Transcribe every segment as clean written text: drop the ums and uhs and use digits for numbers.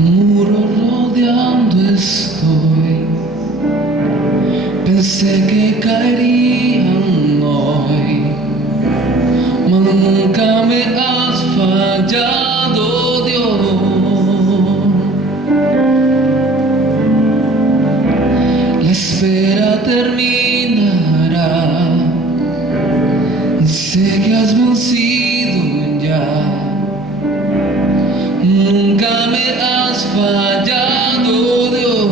Muro rodeando estoy, pensé que caerían hoy, mas nunca me has fallado, Dios. La espera terminará, sé que has vencido ya. Nunca me has fallado, Dios.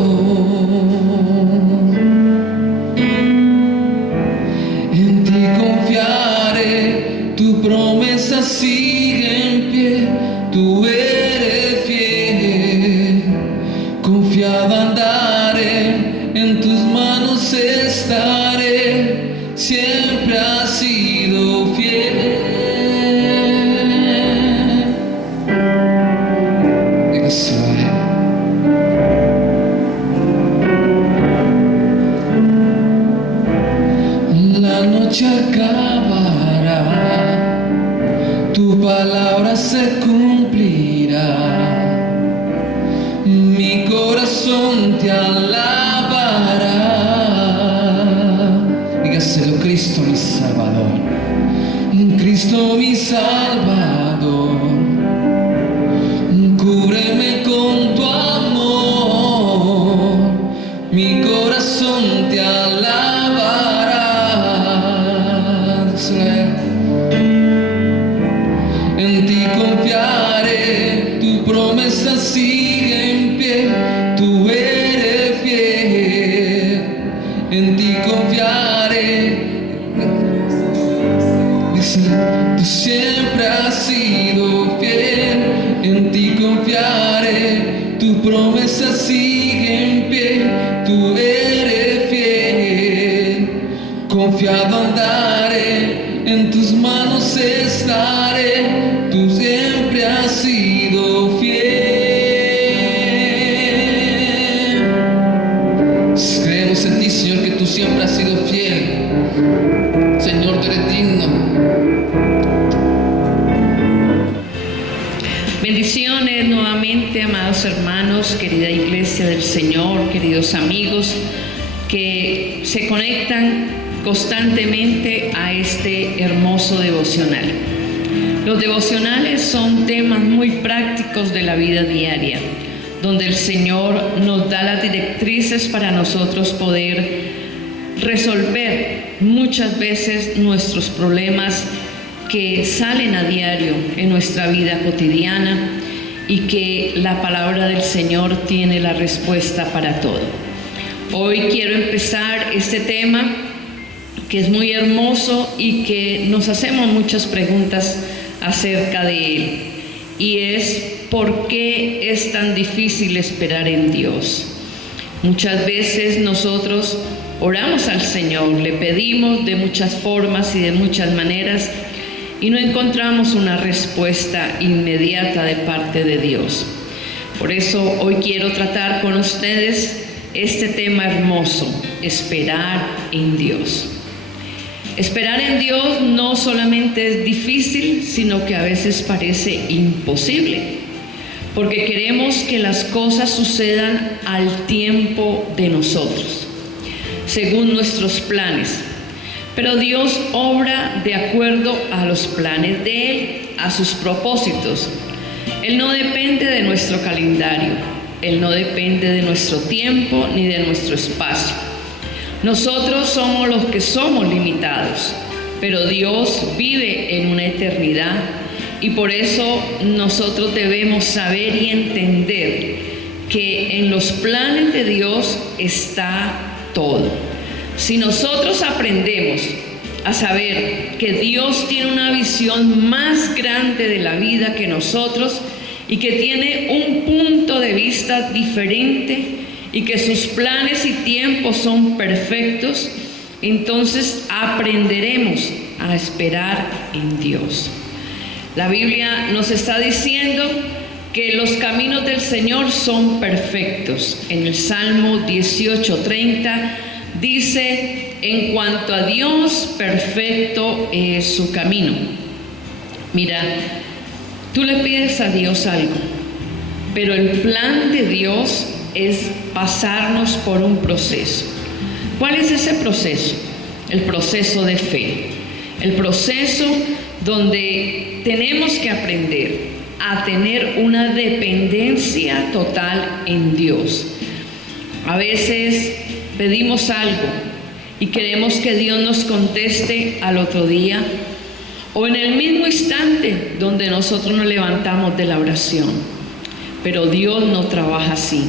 En ti confiaré, tu promesa sigue en pie. Tú eres fiel, confiado andaré, en tus manos estaré. Siempre has sido fiel. La noche acabará, tu palabra se cumplirá. Mi corazón te alabará. Dígaselo, Cristo mi Salvador, Cristo mi Salvador. Cúbreme con tu amor, mi corazón te alabará. En ti confiaré, tu promesa sigue en pie. Tú eres fiel, en ti confiaré. Tú siempre has sido fiel, en ti confiaré, tu promesa sigue en pie. Tú eres fiel, confiado andaré, en tus manos estaré. Tú siempre has sido fiel. Creemos en ti, Señor, que tú siempre has sido fiel. Señor, tú eres digno. Bendiciones nuevamente, amados hermanos, querida iglesia del Señor, queridos amigos que se conectan constantemente a este hermoso devocional. Los devocionales son temas muy prácticos de la vida diaria, donde el Señor nos da las directrices para nosotros poder resolver muchas veces nuestros problemas que salen a diario en nuestra vida cotidiana, y que la palabra del Señor tiene la respuesta para todo. Hoy quiero empezar este tema que es muy hermoso y que nos hacemos muchas preguntas acerca de él, y es: ¿por qué es tan difícil esperar en Dios? Muchas veces nosotros oramos al Señor, le pedimos de muchas formas y de muchas maneras, y no encontramos una respuesta inmediata de parte de Dios. Por eso hoy quiero tratar con ustedes este tema hermoso: esperar en Dios. Esperar en Dios no solamente es difícil, sino que a veces parece imposible, porque queremos que las cosas sucedan al tiempo de nosotros, según nuestros planes. Pero Dios obra de acuerdo a los planes de Él, a sus propósitos. Él no depende de nuestro calendario, Él no depende de nuestro tiempo ni de nuestro espacio. Nosotros somos los que somos limitados, pero Dios vive en una eternidad, y por eso nosotros debemos saber y entender que en los planes de Dios está todo. Si nosotros aprendemos a saber que Dios tiene una visión más grande de la vida que nosotros, y que tiene un punto de vista diferente, y que sus planes y tiempos son perfectos, entonces aprenderemos a esperar en Dios. La Biblia nos está diciendo que los caminos del Señor son perfectos. En el Salmo 18:30 dice: en cuanto a Dios, perfecto es su camino. Mira, tú le pides a Dios algo, pero el plan de Dios es pasarnos por un proceso. ¿Cuál es ese proceso? El proceso de fe. El proceso donde tenemos que aprender a tener una dependencia total en Dios. A veces pedimos algo y queremos que Dios nos conteste al otro día o en el mismo instante donde nosotros nos levantamos de la oración. Pero Dios no trabaja así.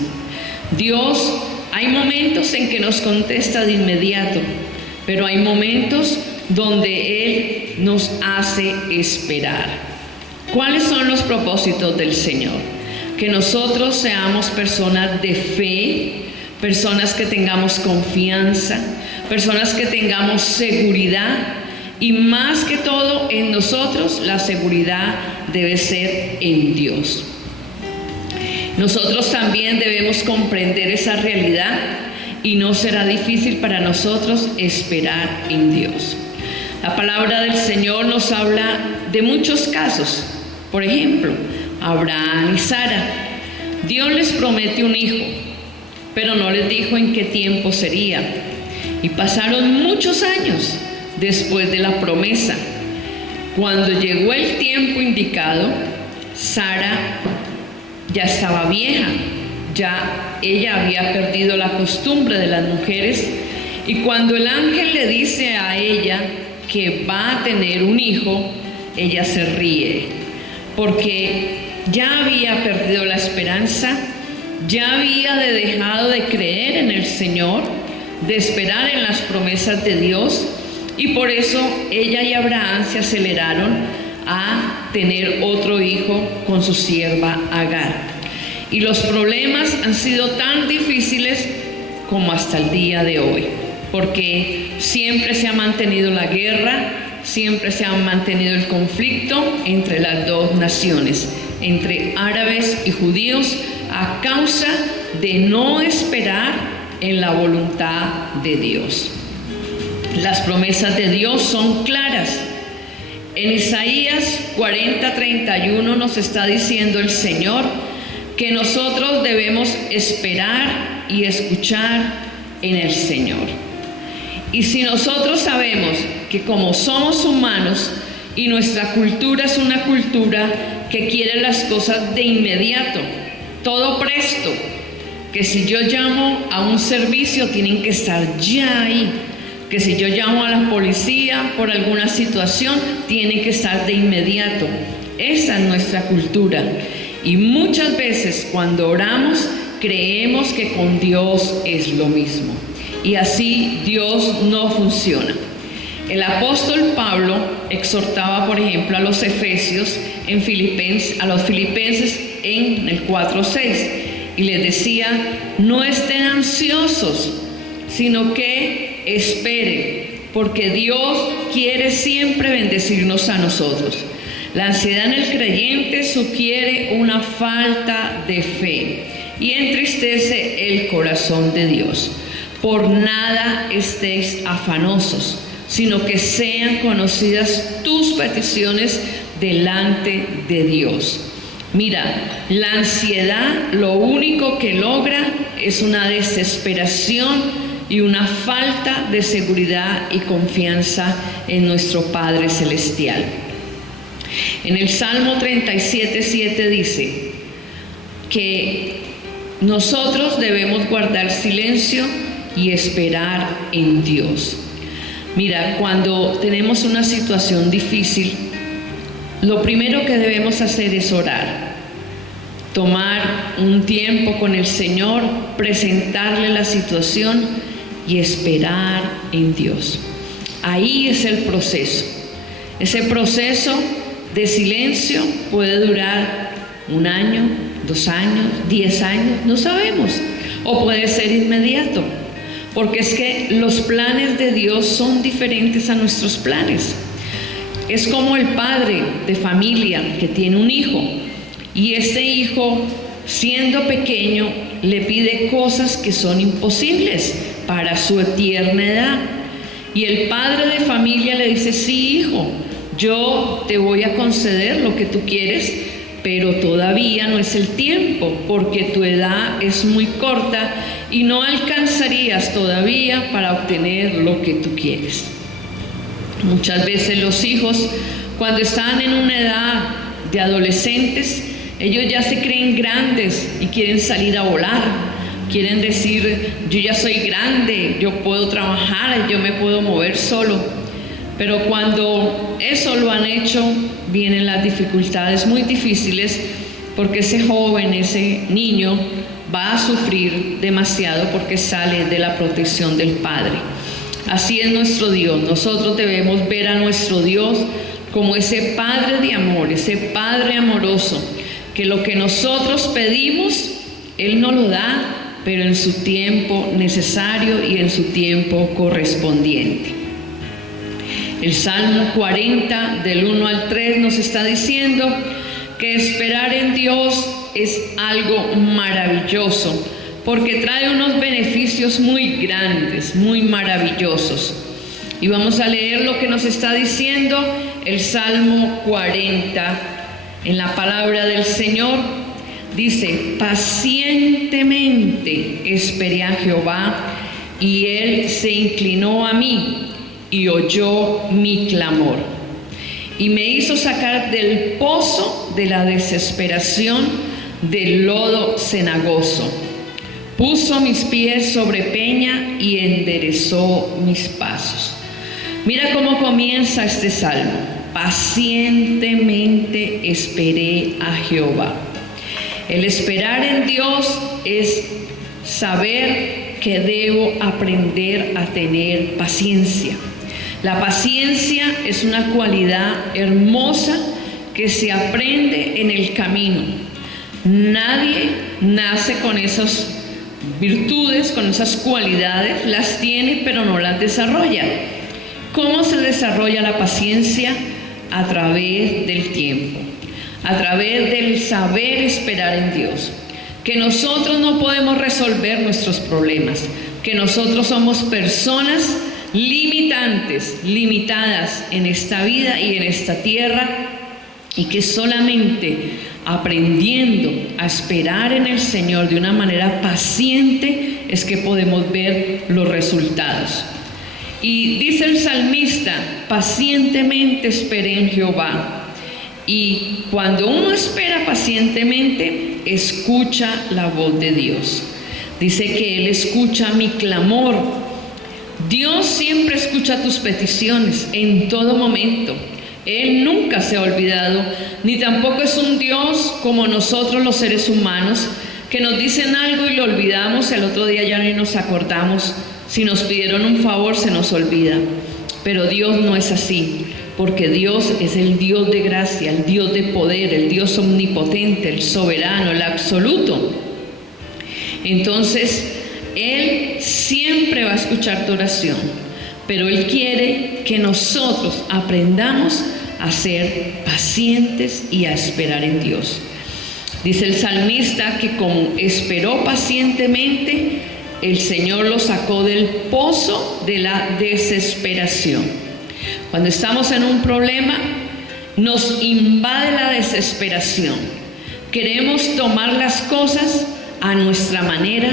Dios, hay momentos en que nos contesta de inmediato, pero hay momentos donde Él nos hace esperar. ¿Cuáles son los propósitos del Señor? Que nosotros seamos personas de fe, personas que tengamos confianza, personas que tengamos seguridad, y más que todo en nosotros la seguridad debe ser en Dios. Nosotros también debemos comprender esa realidad y no será difícil para nosotros esperar en Dios. La palabra del Señor nos habla de muchos casos. Por ejemplo, Abraham y Sara. Dios les prometió un hijo, pero no les dijo en qué tiempo sería. Y pasaron muchos años después de la promesa. Cuando llegó el tiempo indicado, Sara ya estaba vieja, ya ella había perdido la costumbre de las mujeres, y cuando el ángel le dice a ella que va a tener un hijo, ella se ríe, porque ya había perdido la esperanza, ya había dejado de creer en el Señor, de esperar en las promesas de Dios, y por eso ella y Abraham se aceleraron a tener otro hijo con su sierva Agar. Y los problemas han sido tan difíciles como hasta el día de hoy, porque siempre se ha mantenido la guerra, siempre se ha mantenido el conflicto entre las dos naciones, entre árabes y judíos, a causa de no esperar en la voluntad de Dios. Las promesas de Dios son claras. En Isaías 40:31 nos está diciendo el Señor que nosotros debemos esperar y escuchar en el Señor. Y si nosotros sabemos que como somos humanos y nuestra cultura es una cultura que quiere las cosas de inmediato, todo presto, que si yo llamo a un servicio tienen que estar ya ahí, que si yo llamo a la policía por alguna situación tienen que estar de inmediato. Esa es nuestra cultura. Y muchas veces cuando oramos creemos que con Dios es lo mismo. Y así Dios no funciona. El apóstol Pablo exhortaba, por ejemplo, a los efesios a los filipenses en el 4:6 y les decía: no estén ansiosos, sino que esperen, porque Dios quiere siempre bendecirnos a nosotros. La ansiedad en el creyente sugiere una falta de fe y entristece el corazón de Dios. Por nada estéis afanosos, sino que sean conocidas tus peticiones delante de Dios. Mira, la ansiedad lo único que logra es una desesperación y una falta de seguridad y confianza en nuestro Padre Celestial. En el Salmo 37:7 dice que nosotros debemos guardar silencio y esperar en Dios. Mira, cuando tenemos una situación difícil, lo primero que debemos hacer es orar, tomar un tiempo con el Señor, presentarle la situación y esperar en Dios. Ahí es el proceso. Ese proceso de silencio puede durar 1 año, 2 años, 10 años, no sabemos, o puede ser inmediato, porque es que los planes de Dios son diferentes a nuestros planes. Es como el padre de familia que tiene un hijo y este hijo, siendo pequeño, le pide cosas que son imposibles para su tierna edad, y el padre de familia le dice: sí, hijo, yo te voy a conceder lo que tú quieres, pero todavía no es el tiempo, porque tu edad es muy corta y no alcanzarías todavía para obtener lo que tú quieres. Muchas veces los hijos, cuando están en una edad de adolescentes, ellos ya se creen grandes y quieren salir a volar. Quieren decir, yo ya soy grande, yo puedo trabajar, yo me puedo mover solo. Pero cuando eso lo han hecho, vienen las dificultades muy difíciles, porque ese joven, ese niño, va a sufrir demasiado porque sale de la protección del Padre. Así es nuestro Dios. Nosotros debemos ver a nuestro Dios como ese Padre de amor, ese Padre amoroso, que lo que nosotros pedimos, Él nos lo da, pero en su tiempo necesario y en su tiempo correspondiente. El Salmo 40, del 1 al 3, nos está diciendo que esperar en Dios es algo maravilloso, porque trae unos beneficios muy grandes, muy maravillosos. Y vamos a leer lo que nos está diciendo el Salmo 40 en la palabra del Señor. Dice: pacientemente esperé a Jehová, y Él se inclinó a mí y oyó mi clamor, y me hizo sacar del pozo de la desesperación, del lodo cenagoso. Puso mis pies sobre peña y enderezó mis pasos. Mira cómo comienza este salmo: pacientemente esperé a Jehová. El esperar en Dios es saber que debo aprender a tener paciencia. La paciencia es una cualidad hermosa que se aprende en el camino. Nadie nace con esas virtudes, con esas cualidades, las tiene pero no las desarrolla. ¿Cómo se desarrolla la paciencia? A través del tiempo, a través del saber esperar en Dios. Que nosotros no podemos resolver nuestros problemas, que nosotros somos personas limitantes, limitadas en esta vida y en esta tierra, y que solamente aprendiendo a esperar en el Señor de una manera paciente es que podemos ver los resultados. Y dice el salmista: pacientemente esperé en Jehová. Y cuando uno espera pacientemente, escucha la voz de Dios. Dice que Él escucha mi clamor. Dios siempre escucha tus peticiones en todo momento. Él nunca se ha olvidado, ni tampoco es un Dios como nosotros los seres humanos, que nos dicen algo y lo olvidamos, el otro día ya ni nos acordamos. Si nos pidieron un favor, se nos olvida. Pero Dios no es así, porque Dios es el Dios de gracia, el Dios de poder, el Dios omnipotente, el soberano, el absoluto. Entonces, Él siempre va a escuchar tu oración, pero Él quiere que nosotros aprendamos a ser pacientes y a esperar en Dios. Dice el salmista que como esperó pacientemente, el Señor lo sacó del pozo de la desesperación. Cuando estamos en un problema, nos invade la desesperación. Queremos tomar las cosas a nuestra manera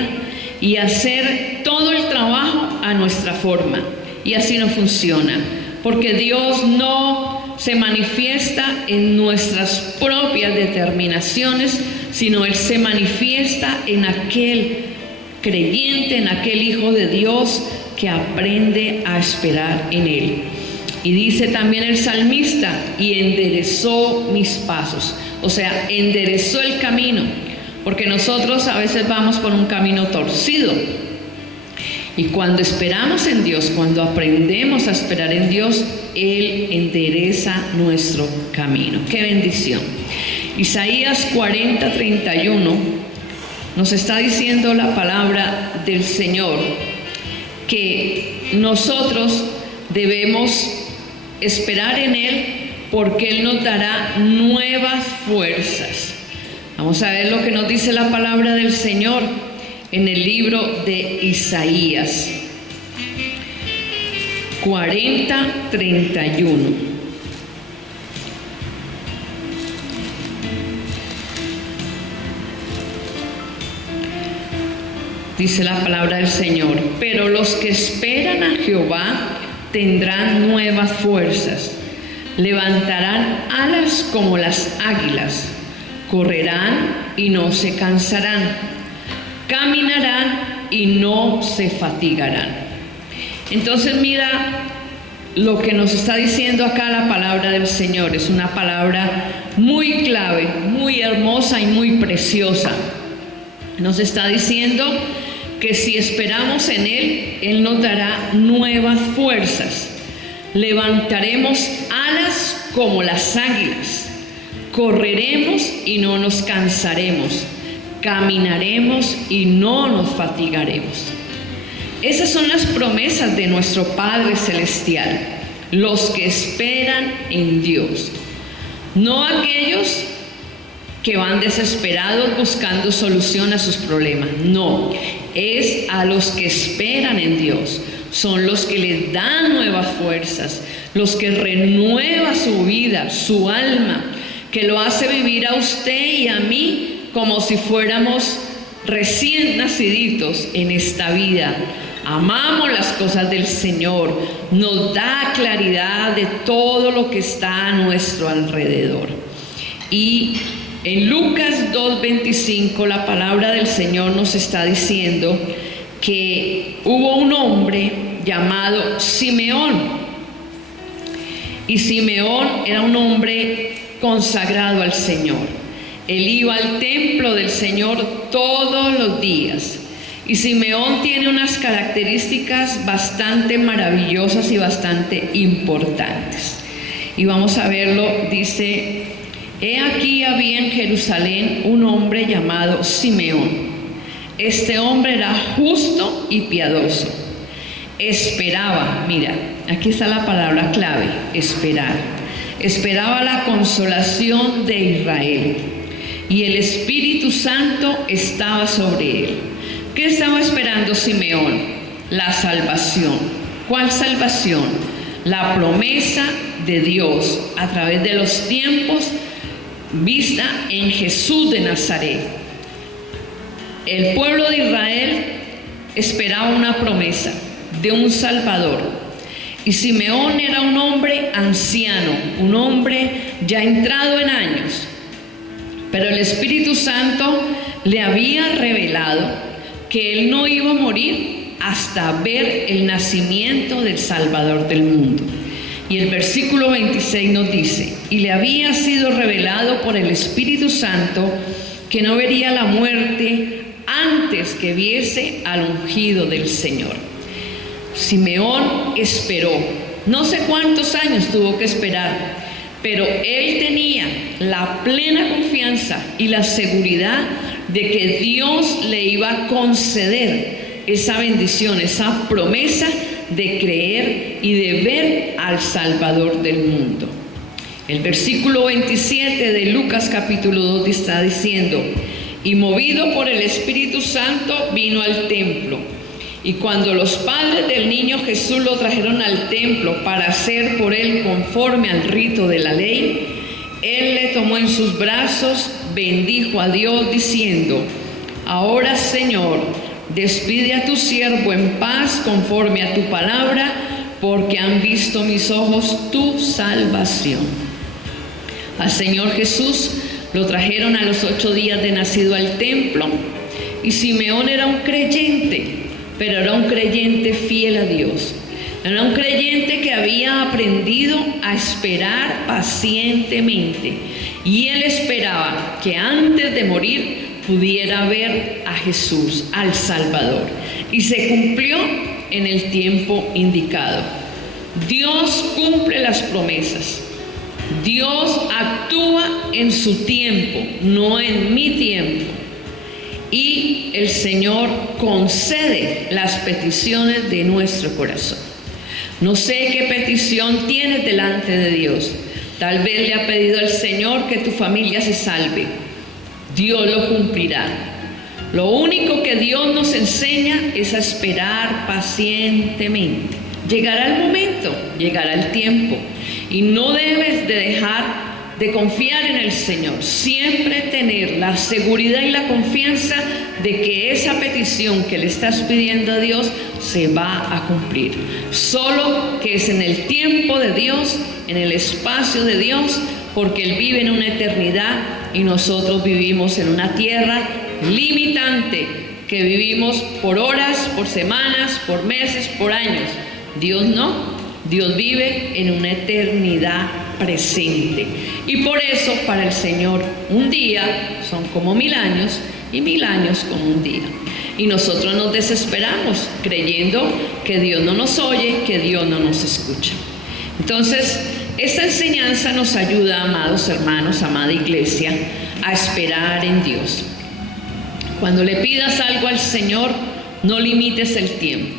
y hacer todo el trabajo a nuestra forma. Y así no funciona, porque Dios no se manifiesta en nuestras propias determinaciones, sino Él se manifiesta en aquel creyente, en aquel hijo de Dios que aprende a esperar en Él. Y dice también el salmista: y enderezó mis pasos. O sea, enderezó el camino, porque nosotros a veces vamos por un camino torcido. Y cuando esperamos en Dios, cuando aprendemos a esperar en Dios, Él endereza nuestro camino. ¡Qué bendición! Isaías 40:31 nos está diciendo la palabra del Señor que nosotros debemos esperar en Él, porque Él nos dará nuevas fuerzas. Vamos a ver lo que nos dice la palabra del Señor en el libro de Isaías 40:31. Dice la palabra del Señor: pero los que esperan a Jehová tendrán nuevas fuerzas, levantarán alas como las águilas, correrán y no se cansarán, caminarán y no se fatigarán. Entonces mira lo que nos está diciendo acá la palabra del Señor. Es una palabra muy clave, muy hermosa y muy preciosa. Nos está diciendo que si esperamos en Él, Él nos dará nuevas fuerzas. Levantaremos alas como las águilas, correremos y no nos cansaremos, caminaremos y no nos fatigaremos. Esas son las promesas de nuestro Padre Celestial, los que esperan en Dios. No aquellos que van desesperados buscando solución a sus problemas. No, es a los que esperan en Dios. Son los que les dan nuevas fuerzas, los que renueva su vida, su alma, que lo hace vivir a usted y a mí como si fuéramos recién naciditos en esta vida. Amamos las cosas del Señor, nos da claridad de todo lo que está a nuestro alrededor. Y en Lucas 2:25 la palabra del Señor nos está diciendo que hubo un hombre llamado Simeón. Y Simeón era un hombre consagrado al Señor. Él iba al templo del Señor todos los días. Y Simeón tiene unas características bastante maravillosas y bastante importantes. Y vamos a verlo, dice: he aquí había en Jerusalén un hombre llamado Simeón. Este hombre era justo y piadoso. Esperaba, mira, aquí está la palabra clave, esperar. Esperaba la consolación de Israel. Y el Espíritu Santo estaba sobre él. ¿Qué estaba esperando Simeón? La salvación. ¿Cuál salvación? La promesa de Dios a través de los tiempos vista en Jesús de Nazaret. El pueblo de Israel esperaba una promesa de un Salvador. Y Simeón era un hombre anciano, un hombre ya entrado en años. Pero el Espíritu Santo le había revelado que él no iba a morir hasta ver el nacimiento del Salvador del mundo. Y el versículo 26 nos dice: y le había sido revelado por el Espíritu Santo que no vería la muerte antes que viese al ungido del Señor. Simeón esperó. No sé cuántos años tuvo que esperar, pero él tenía la plena confianza y la seguridad de que Dios le iba a conceder esa bendición, esa promesa de creer y de ver al Salvador del mundo. El versículo 27 de Lucas capítulo 2 está diciendo: y movido por el Espíritu Santo vino al templo. Y cuando los padres del niño Jesús lo trajeron al templo para hacer por él conforme al rito de la ley, él le tomó en sus brazos, bendijo a Dios diciendo: ahora, Señor, despide a tu siervo en paz conforme a tu palabra, porque han visto mis ojos tu salvación. Al Señor Jesús lo trajeron a los 8 días de nacido al templo, y Simeón era un creyente, pero era un creyente fiel a Dios. Era un creyente que había aprendido a esperar pacientemente, y él esperaba que antes de morir pudiera ver a Jesús, al Salvador, y se cumplió en el tiempo indicado. Dios cumple las promesas. Dios actúa en su tiempo, no en mi tiempo. Y el Señor concede las peticiones de nuestro corazón. No sé qué petición tienes delante de Dios. Tal vez le ha pedido al Señor que tu familia se salve. Dios lo cumplirá. Lo único que Dios nos enseña es a esperar pacientemente. Llegará el momento, llegará el tiempo. Y no debes de dejar de confiar en el Señor, siempre tener la seguridad y la confianza de que esa petición que le estás pidiendo a Dios se va a cumplir. Solo que es en el tiempo de Dios, en el espacio de Dios, porque Él vive en una eternidad y nosotros vivimos en una tierra limitante, que vivimos por horas, por semanas, por meses, por años. Dios no. Dios vive en una eternidad presente. Y por eso para el Señor un día son como 1000 años y 1000 años como un día. Y nosotros nos desesperamos creyendo que Dios no nos oye, que Dios no nos escucha. Entonces, esta enseñanza nos ayuda, amados hermanos, amada iglesia, a esperar en Dios. Cuando le pidas algo al Señor, no limites el tiempo.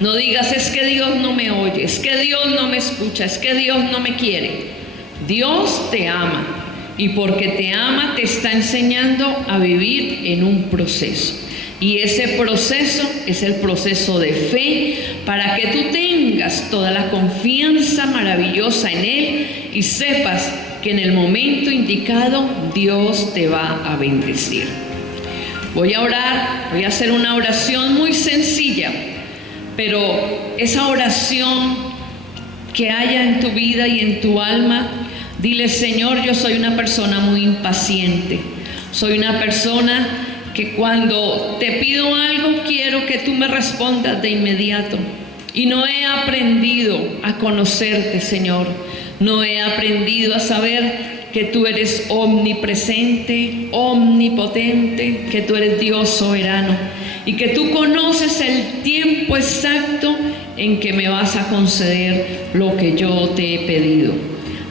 No digas, es que Dios no me oye, es que Dios no me escucha, es que Dios no me quiere. Dios te ama y porque te ama te está enseñando a vivir en un proceso. Y ese proceso es el proceso de fe para que tú tengas toda la confianza maravillosa en Él y sepas que en el momento indicado Dios te va a bendecir. Voy a orar, voy a hacer una oración muy sencilla. Pero esa oración que haya en tu vida y en tu alma, dile: Señor, yo soy una persona muy impaciente. Soy una persona que cuando te pido algo quiero que tú me respondas de inmediato. Y no he aprendido a conocerte, Señor. No he aprendido a saber que tú eres omnipresente, omnipotente, que tú eres Dios soberano y que tú conoces el tiempo exacto en que me vas a conceder lo que yo te he pedido.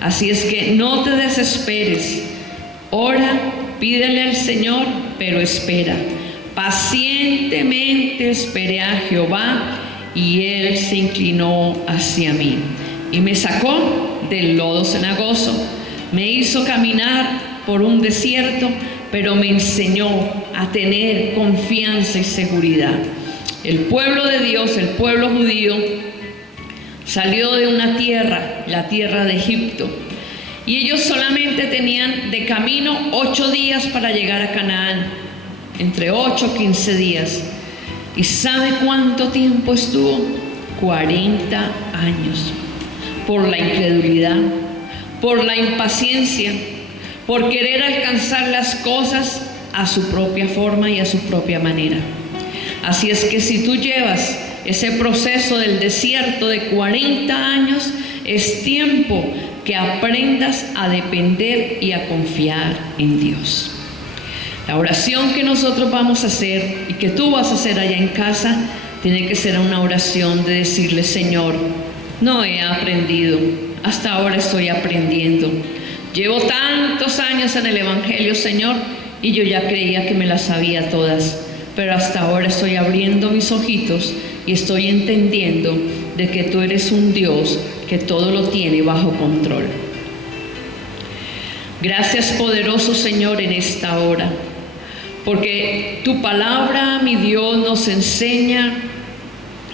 Así es que no te desesperes, ora, pídele al Señor, pero espera. Pacientemente esperé a Jehová y Él se inclinó hacia mí y me sacó del lodo cenagoso. Me hizo caminar por un desierto, pero me enseñó a tener confianza y seguridad. El pueblo de Dios, el pueblo judío, salió de una tierra, la tierra de Egipto, y ellos solamente tenían de camino 8 días para llegar a Canaán, entre 8 y 15 días. ¿Y sabe cuánto tiempo estuvo? 40 años, por la incredulidad, por la impaciencia, por querer alcanzar las cosas a su propia forma y a su propia manera. Así es que si tú llevas ese proceso del desierto de 40 años, es tiempo que aprendas a depender y a confiar en Dios. La oración que nosotros vamos a hacer y que tú vas a hacer allá en casa, tiene que ser una oración de decirle: Señor, no he aprendido, hasta ahora estoy aprendiendo. Llevo tantos años en el Evangelio, Señor, y yo ya creía que me las sabía todas, pero hasta ahora estoy abriendo mis ojitos y estoy entendiendo de que tú eres un Dios que todo lo tiene bajo control. Gracias, poderoso Señor, en esta hora, porque tu palabra, mi Dios, nos enseña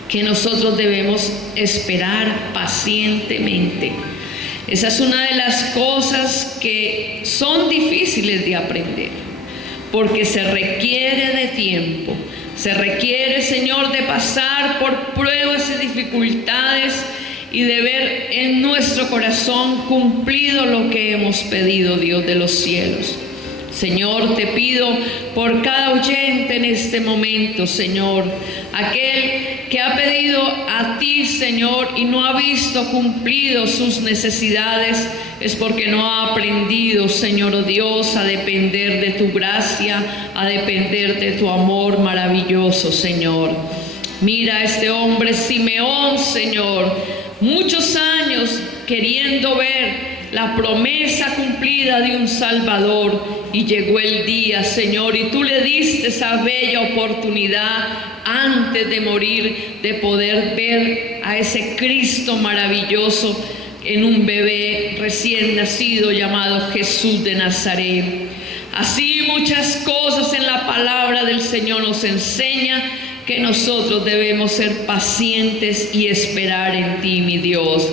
que nosotros debemos esperar pacientemente. Esa es una de las cosas que son difíciles de aprender, porque se requiere de tiempo, se requiere, Señor, de pasar por pruebas y dificultades y de ver en nuestro corazón cumplido lo que hemos pedido, Dios de los cielos. Señor, te pido por cada oyente en este momento, Señor, aquel que ha pedido a ti, Señor, y no ha visto cumplido sus necesidades, es porque no ha aprendido, Señor, oh Dios, a depender de tu gracia, a depender de tu amor maravilloso, Señor. Mira a este hombre Simeón, Señor, muchos años queriendo ver la promesa cumplida de un Salvador, y llegó el día, Señor, y tú le diste esa bella oportunidad antes de morir, de poder ver a ese Cristo maravilloso en un bebé recién nacido llamado Jesús de Nazaret. Así muchas cosas en la palabra del Señor nos enseña que nosotros debemos ser pacientes y esperar en ti, mi Dios.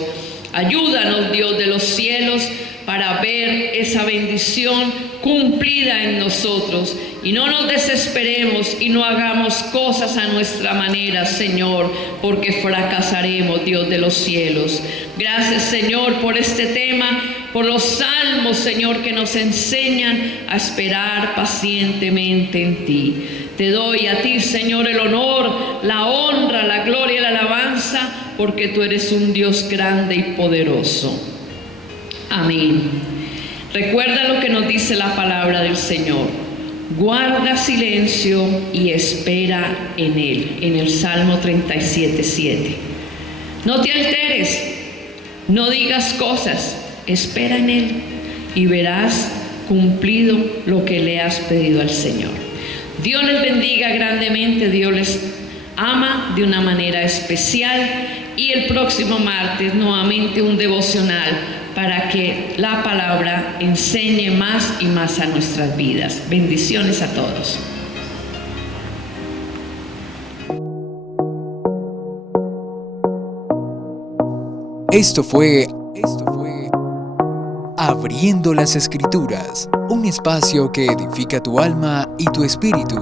Ayúdanos, Dios de los cielos, para ver esa bendición cumplida en nosotros. Y no nos desesperemos y no hagamos cosas a nuestra manera, Señor, porque fracasaremos, Dios de los cielos. Gracias, Señor, por este tema, por los salmos, Señor, que nos enseñan a esperar pacientemente en ti. Te doy a ti, Señor, el honor, la honra, la gloria y la alabanza, porque tú eres un Dios grande y poderoso. Amén. Recuerda lo que nos dice la palabra del Señor. Guarda silencio y espera en Él, en el Salmo 37:7. No te alteres, no digas cosas, espera en Él y verás cumplido lo que le has pedido al Señor. Dios les bendiga grandemente, Dios les ama de una manera especial, y el próximo martes nuevamente un devocional para que la palabra enseñe más y más a nuestras vidas. Bendiciones a todos. Esto fue Abriendo las Escrituras, un espacio que edifica tu alma y tu espíritu.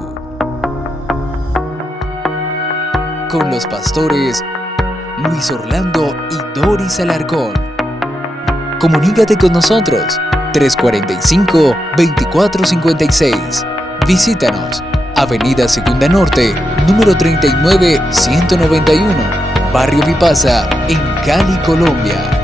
Con los pastores Luis Orlando y Doris Alarcón. Comunícate con nosotros 345-2456. Visítanos, Avenida Segunda Norte, número 39-191, Barrio Vipasa, en Cali, Colombia.